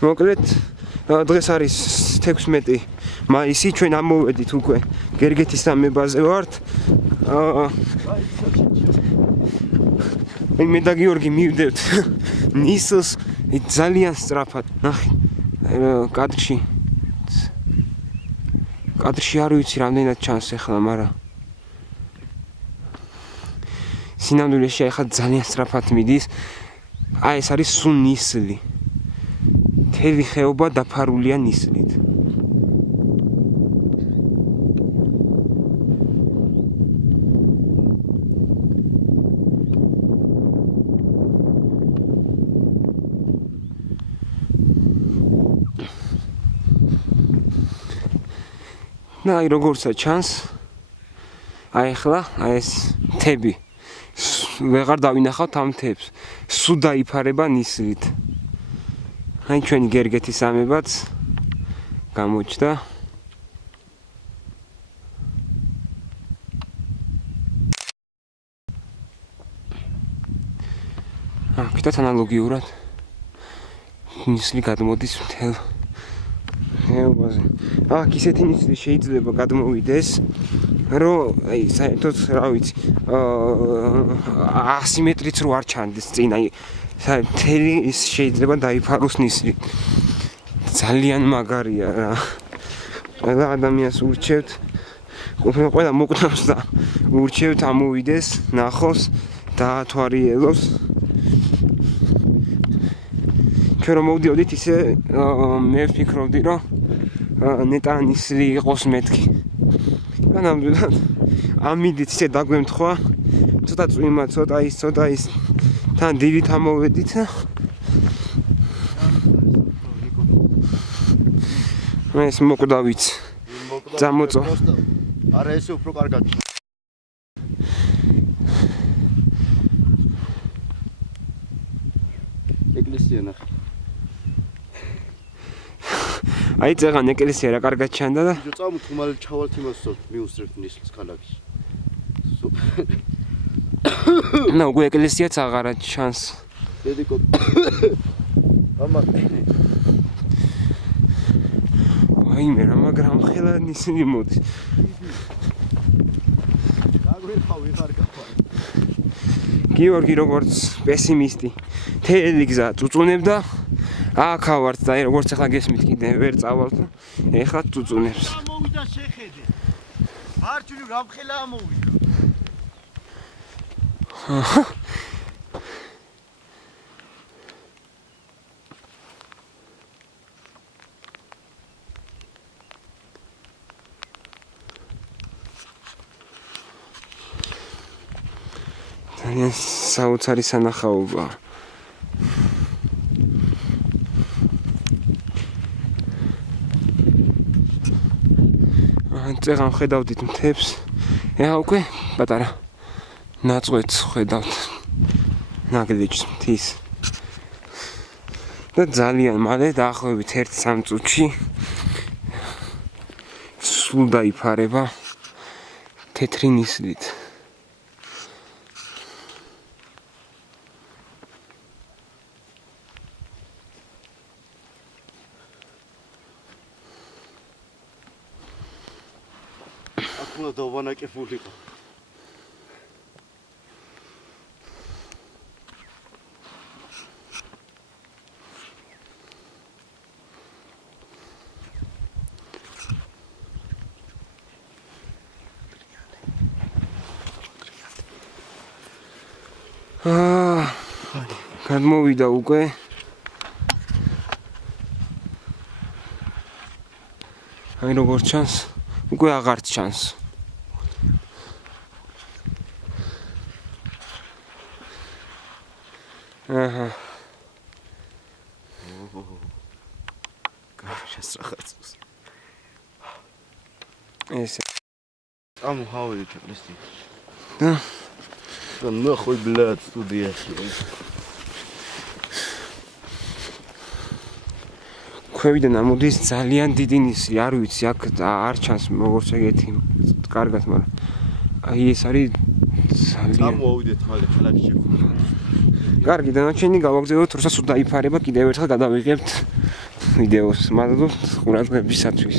მოკლედ დღეს არის 16 მაისი, ჩვენ ამოვედით უკვე გერგეთის სამებაზე ვართ. მე და გიორგი მივდევთ ნისლს ძალიან სწრაფად. ნახე კადრში არ ვიცი რამდენად ჩანს ახლა, მაგრამ სინამდვილეში ახლა ძალიან სწრაფად მიდის. აი ეს არის სულ ნისლი. მთელი ხეობა დაფარულია ნისლით. და აი როგორცა ჩანს, აი ახლა აი ეს მთები ვეღარ დავინახავთ ამ მთებს, სულ დაიფარება ნისლით. აი ჩვენი გერგეთის სამებაც გამოჩნდა. აქეთ ანალოგიურად ნისლი გადმოდის მთელ ხეობაზე. აქ ისეთი ნისლი შეიძლება გადმოვიდეს, რომ აი საერთოდ რა ვიცი 100 მეტრიც რო არ ჩანდეს წინ, აი მთელი ის შეიძლება დაიფაროს ნისლით. ძალიან მაგარია რა. ყველა ადამიანს ურჩევთ, ყველა მოკვდავს და ურჩევთ ამოვიდეს, ნახოს, დაათვალიეროს. ჩვენ რომ მოვდიოდით ისე მე ვფიქრობდი, რომ ნეტა ნისლი იყოს მეთქი. და ნამდვილად ამიდით ისე დაგვემთხვა, ცოტა წვიმა, ცოტა ის თან დილით ამოვედით. ეს მოკვდავიც წამოწო. არა ესე უფრო კარგად. ეკლესია ნახე. აი წეგან ეკლესია რა კარგად ჩანდა და ჯო წამოთ ხმალ ჩავალთ იმას მიუსწრებთ ნისლს ქალაქში. ნუ უკვე ეკლესიაც აღარა ჩანს. დედიკო. ამა ვაიმე რა მაგრამ ხელა ნისლი მოდის. გაგვიხავი ხარ გავა. გიორგი როგორც პესიმისტი თელი გზა წუწუნებდა. აქა ვართ და როგორც ახლა გესმით კიდე ვერ წავალთ. ეხლა წუწუნებს. მოვიდა შეხედე. მარჯვნივ რამხელა ამოვიდა. ძალიან საოცარი სანახაობა. წეგან ხედავდით მთებს. ეხლა უკვე პატარა ნაწყვეტს ხედავთ. ნაგლეჯს მთის. და ძალიან მალე დაახლოებით 1-3 წუთში სულ დაიფარება თეთრი ნისლით. აქ უნდა დავანაკებულიყო. გადმოვიდა უკვე. აი როგორ ჩანს, უკვე აღარ ჩანს. აჰა. გაშას რაღაცას. ესე. ამოვიდეთ ეკლესია. და ნახო ბლად სტუდიაში. ქვევიდან ამოდის ძალიან დიდი ნისი, არ ვიცი, აქ არ ჩანს როგორც ეგეთი კარგად, მაგრამ აი ეს არის ძალიან ამოვიდეთ მალე ქალაქში. კარგი, დანარჩენი გავაგზავნოთ, როდესაც დაიფარება, კიდევ ერთხელ გადავიღებთ ვიდეოს. მადლობთ ყურადღებისათვის.